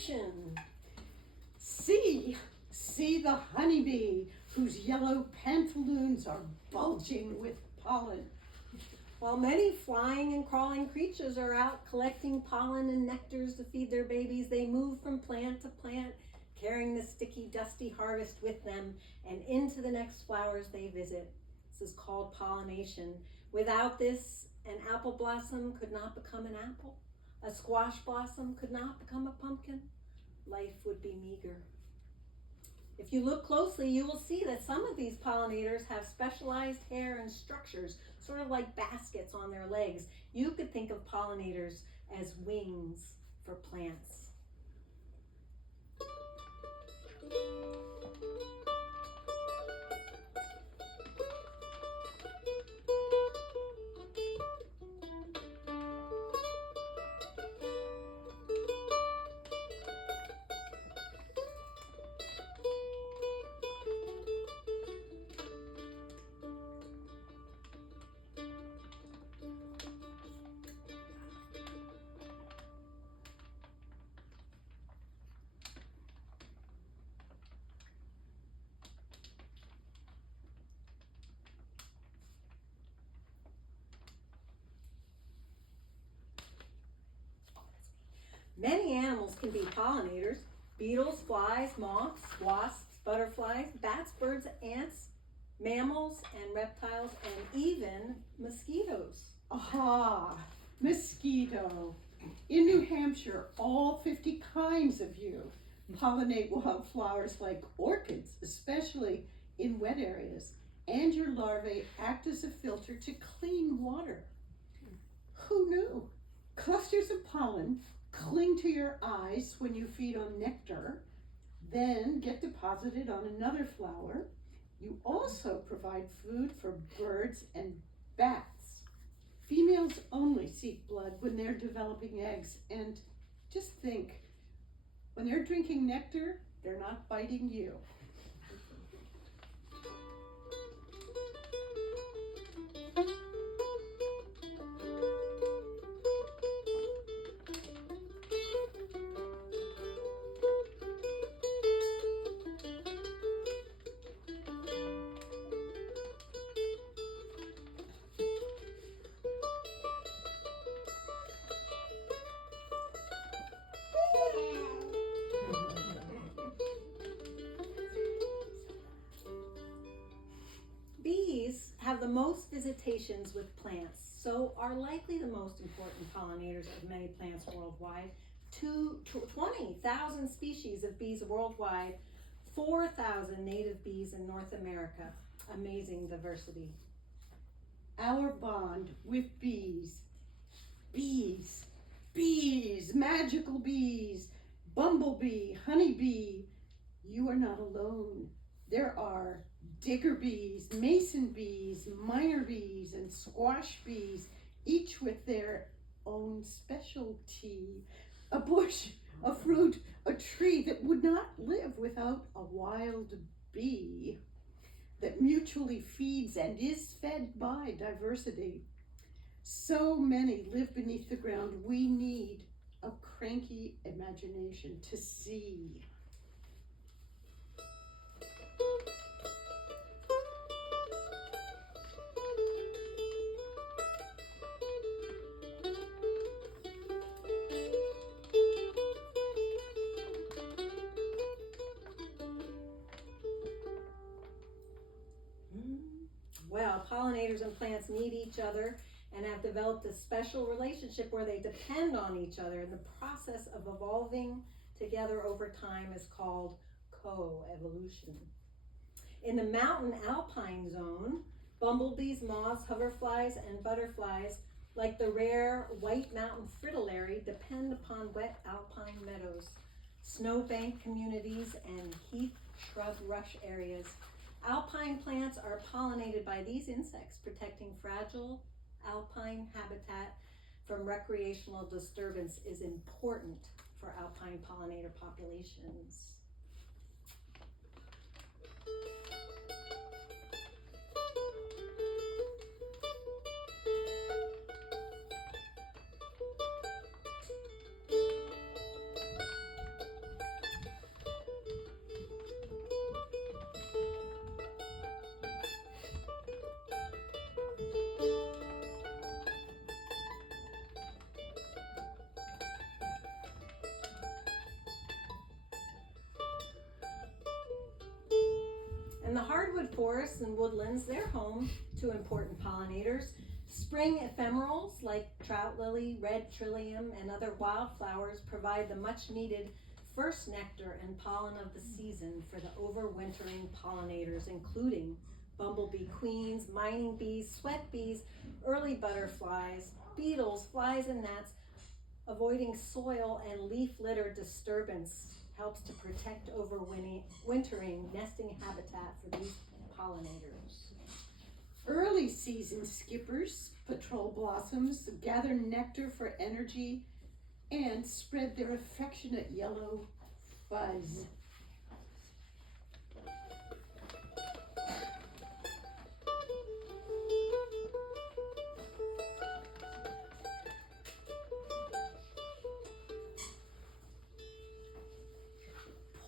pollination. See the honeybee, whose yellow pantaloons are bulging with pollen. While many flying and crawling creatures are out collecting pollen and nectars to feed their babies, they move from plant to plant, carrying the sticky, dusty harvest with them and into the next flowers they visit. This is called pollination. Without this, an apple blossom could not become an apple. A squash blossom could not become a pumpkin. Life would be meager. If you look closely, you will see that some of these pollinators have specialized hair and structures, sort of like baskets on their legs. You could think of pollinators as wings for plants. Many animals can be pollinators: beetles, flies, moths, wasps, butterflies, bats, birds, ants, mammals, and reptiles, and even mosquitoes. Aha, mosquito. In New Hampshire, all 50 kinds of you pollinate wildflowers like orchids, especially in wet areas, and your larvae act as a filter to clean water. Who knew? Clusters of pollen cling to your eyes when you feed on nectar, then get deposited on another flower. You also provide food for birds and bats. Females only seek blood when they're developing eggs, and just think, when they're drinking nectar, they're not biting you. Bees have the most visitations with plants, so are likely the most important pollinators of many plants worldwide. 20,000 species of bees worldwide, 4,000 native bees in North America. Amazing diversity. Our bond with bees. Bees, magical bees, bumblebee, honeybee. You are not alone. There are digger bees, mason bees, miner bees, and squash bees, each with their own specialty. A bush, a fruit, a tree that would not live without a wild bee that mutually feeds and is fed by diversity. So many live beneath the ground. We need a cranky imagination to see. Well, pollinators and plants need each other and have developed a special relationship where they depend on each other, and the process of evolving together over time is called co-evolution. In the mountain alpine zone, bumblebees, moths, hoverflies, and butterflies, like the rare white mountain fritillary, depend upon wet alpine meadows, snowbank communities, and heath shrub rush areas. Alpine plants are pollinated by these insects, protecting fragile alpine habitat from recreational disturbance is important for alpine pollinator populations. And the hardwood forests and woodlands, they're home to important pollinators. Spring ephemerals like trout lily, red trillium, and other wildflowers provide the much needed first nectar and pollen of the season for the overwintering pollinators, including bumblebee queens, mining bees, sweat bees, early butterflies, beetles, flies, and gnats. Avoiding soil and leaf litter disturbance helps to protect overwintering nesting habitat for these pollinators. Early season skippers patrol blossoms, gather nectar for energy, and spread their affectionate yellow fuzz.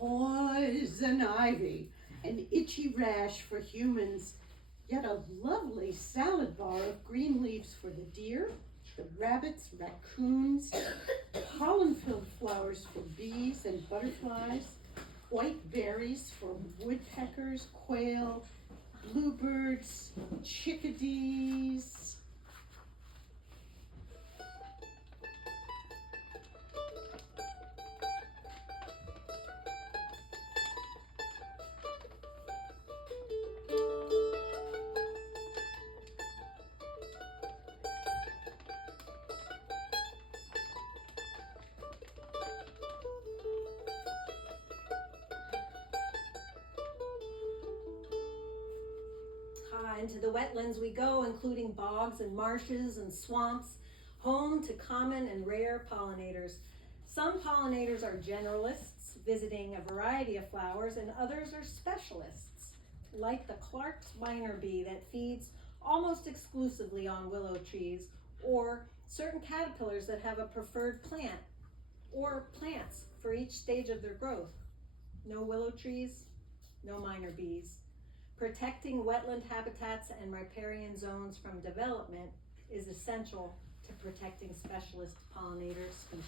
Poison ivy, an itchy rash for humans, yet a lovely salad bar of green leaves for the deer, the rabbits, raccoons, pollen-filled flowers for bees and butterflies, white berries for woodpeckers, quail, bluebirds, chickadees. Into the wetlands we go, including bogs and marshes and swamps, home to common and rare pollinators. Some pollinators are generalists, visiting a variety of flowers, and others are specialists, like the Clark's miner bee that feeds almost exclusively on willow trees, or certain caterpillars that have a preferred plant or plants for each stage of their growth. No willow trees, no miner bees. Protecting wetland habitats and riparian zones from development is essential to protecting specialist pollinator species.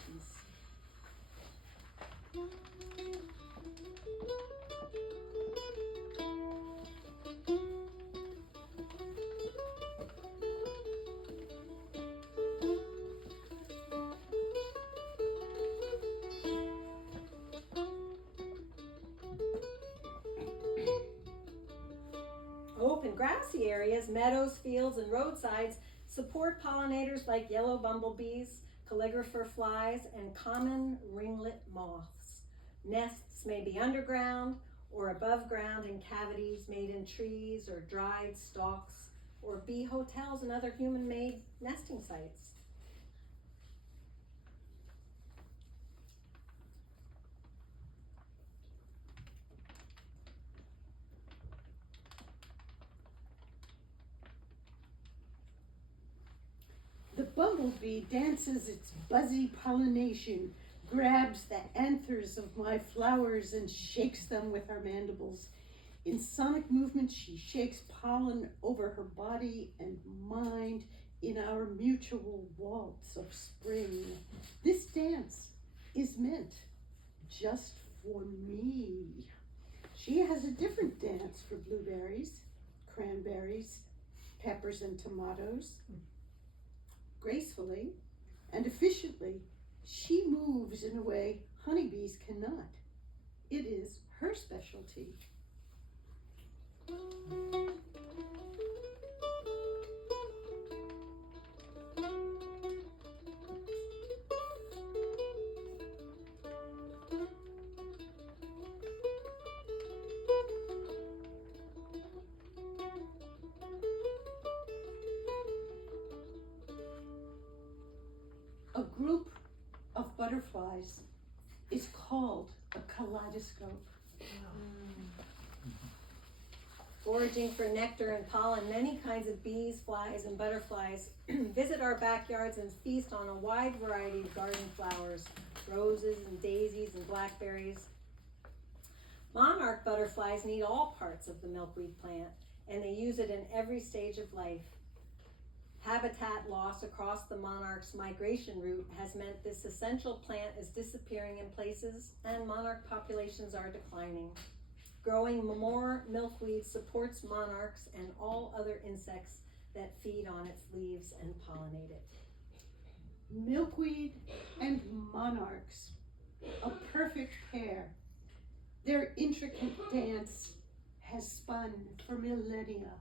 Open grassy areas, meadows, fields, and roadsides support pollinators like yellow bumblebees, calligrapher flies, and common ringlet moths. Nests may be underground or above ground in cavities made in trees or dried stalks, or bee hotels and other human-made nesting sites. The bumblebee dances its buzzy pollination, grabs the anthers of my flowers and shakes them with her mandibles. In sonic movement, she shakes pollen over her body and mind in our mutual waltz of spring. This dance is meant just for me. She has a different dance for blueberries, cranberries, peppers, and tomatoes. Gracefully and efficiently, she moves in a way honeybees cannot. It is her specialty. A group of butterflies is called a kaleidoscope. Foraging for nectar and pollen, many kinds of bees, flies, and butterflies visit our backyards and feast on a wide variety of garden flowers, roses and daisies and blackberries. Monarch butterflies need all parts of the milkweed plant, and they use it in every stage of life. Habitat loss across the monarch's migration route has meant this essential plant is disappearing in places, and monarch populations are declining. Growing more milkweed supports monarchs and all other insects that feed on its leaves and pollinate it. Milkweed and monarchs, a perfect pair. Their intricate dance has spun for millennia.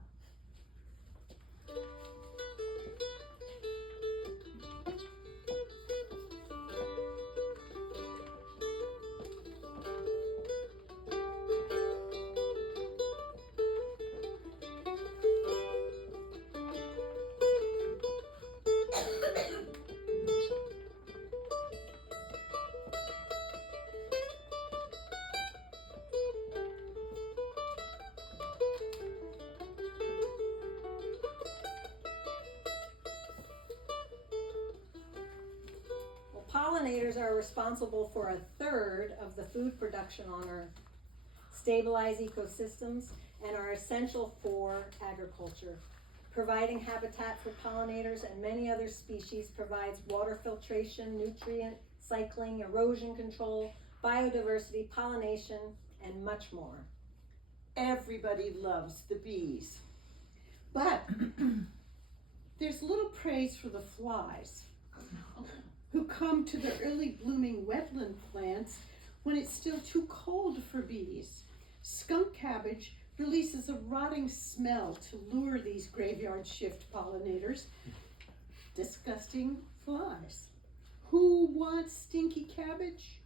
Pollinators are responsible for a third of the food production on Earth, stabilize ecosystems, and are essential for agriculture. Providing habitat for pollinators and many other species provides water filtration, nutrient cycling, erosion control, biodiversity, pollination, and much more. Everybody loves the bees. But there's little praise for the flies, who come to the early blooming wetland plants when it's still too cold for bees. Skunk cabbage releases a rotting smell to lure these graveyard shift pollinators. Disgusting flies. Who wants stinky cabbage?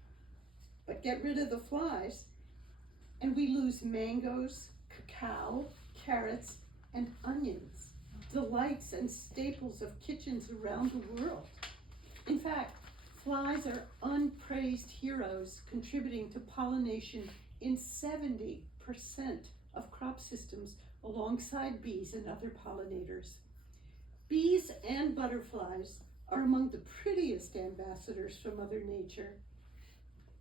But get rid of the flies, and we lose mangoes, cacao, carrots, and onions, delights and staples of kitchens around the world. In fact, flies are unpraised heroes, contributing to pollination in 70% of crop systems alongside bees and other pollinators. Bees and butterflies are among the prettiest ambassadors for Mother Nature,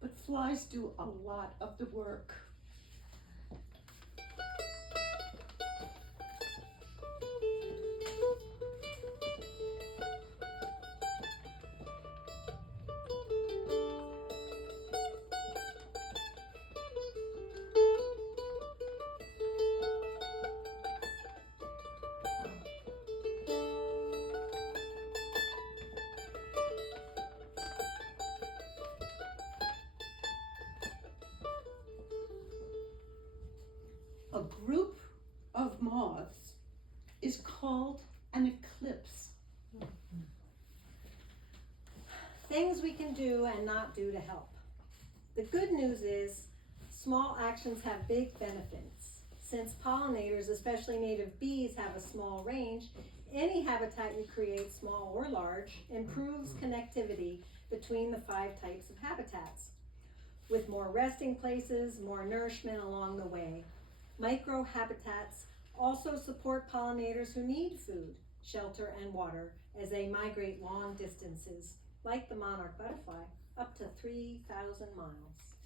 but flies do a lot of the work. A group of moths is called an eclipse. Things we can do and not do to help. The good news is small actions have big benefits. Since pollinators, especially native bees, have a small range, any habitat you create, small or large, improves connectivity between the 5 types of habitats, with more resting places, more nourishment along the way. Microhabitats also support pollinators who need food, shelter, and water as they migrate long distances, like the monarch butterfly, up to 3,000 miles.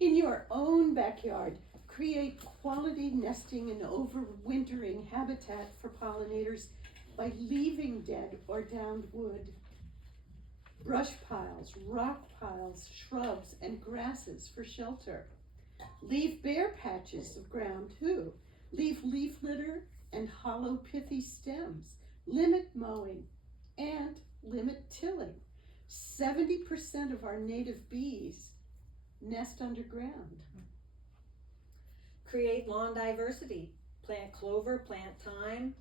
In your own backyard, create quality nesting and overwintering habitat for pollinators by leaving dead or downed wood. Brush piles, rock piles, shrubs, and grasses for shelter. Leave bare patches of ground too. Leave leaf litter and hollow pithy stems. Limit mowing and limit tilling. 70% of our native bees nest underground. Create lawn diversity. Plant clover, plant thyme.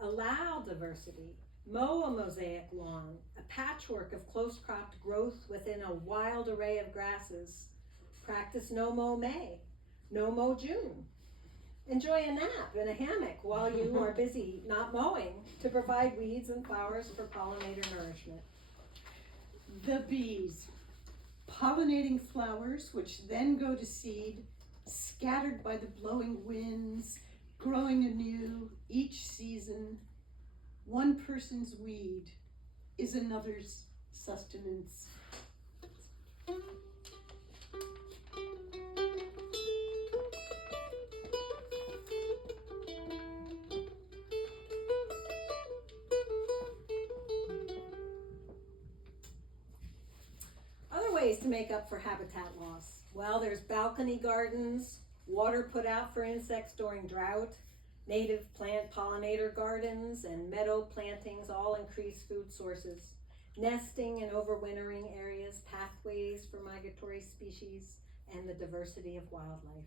Allow diversity. Mow a mosaic lawn, a patchwork of close-cropped growth within a wild array of grasses. Practice no-mow May, no-mow June. Enjoy a nap in a hammock while you are busy not mowing to provide weeds and flowers for pollinator nourishment. The bees, pollinating flowers which then go to seed, scattered by the blowing winds, growing anew each season. One person's weed is another's sustenance. Other ways to make up for habitat loss. Well, there's balcony gardens, water put out for insects during drought, native plant pollinator gardens, and meadow plantings all increase food sources, nesting and overwintering areas, pathways for migratory species, and the diversity of wildlife.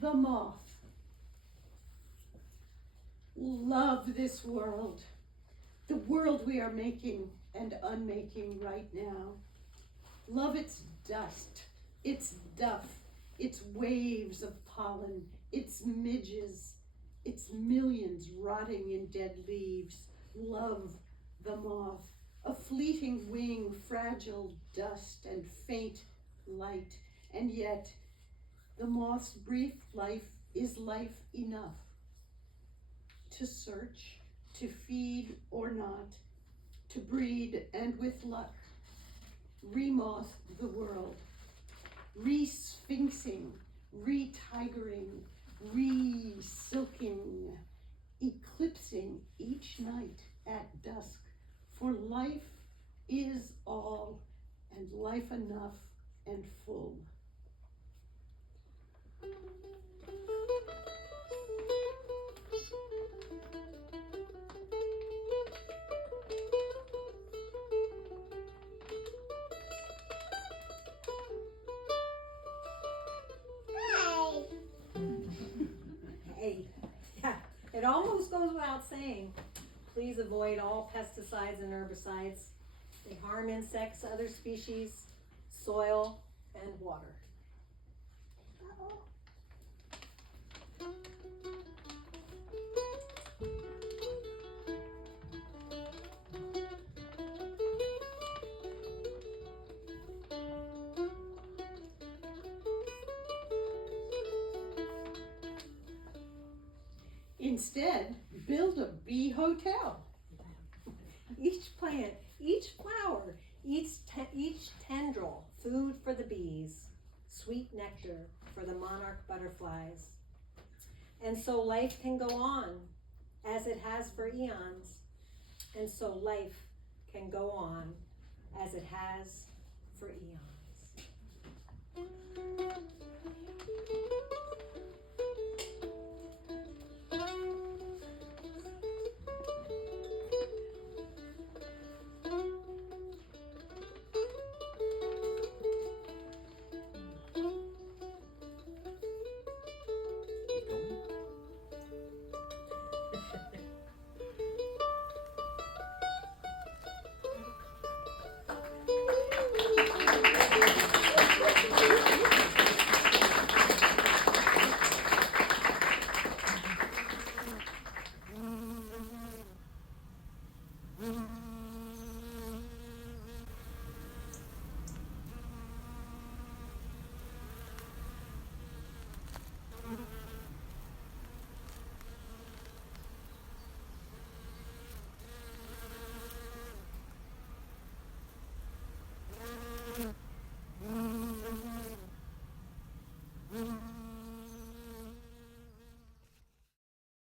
The moth. Love this world. The world we are making and unmaking right now. Love its dust, its duff, its waves of pollen, its midges, its millions rotting in dead leaves. Love the moth, a fleeting wing, fragile dust and faint light, and yet the moth's brief life is life enough to search, to feed or not, to breed and with luck, remoth the world, re-sphinxing, re-tigering, re-silking, eclipsing each night at dusk. For life is all, and life enough and full. Hey, yeah, it almost goes without saying. Please avoid all pesticides and herbicides. They harm insects, other species, soil, and water. Instead, build a bee hotel. Each plant, each flower, each tendril, food for the bees, sweet nectar for the monarch butterflies. And so life can go on as it has for eons. And so life can go on as it has for eons.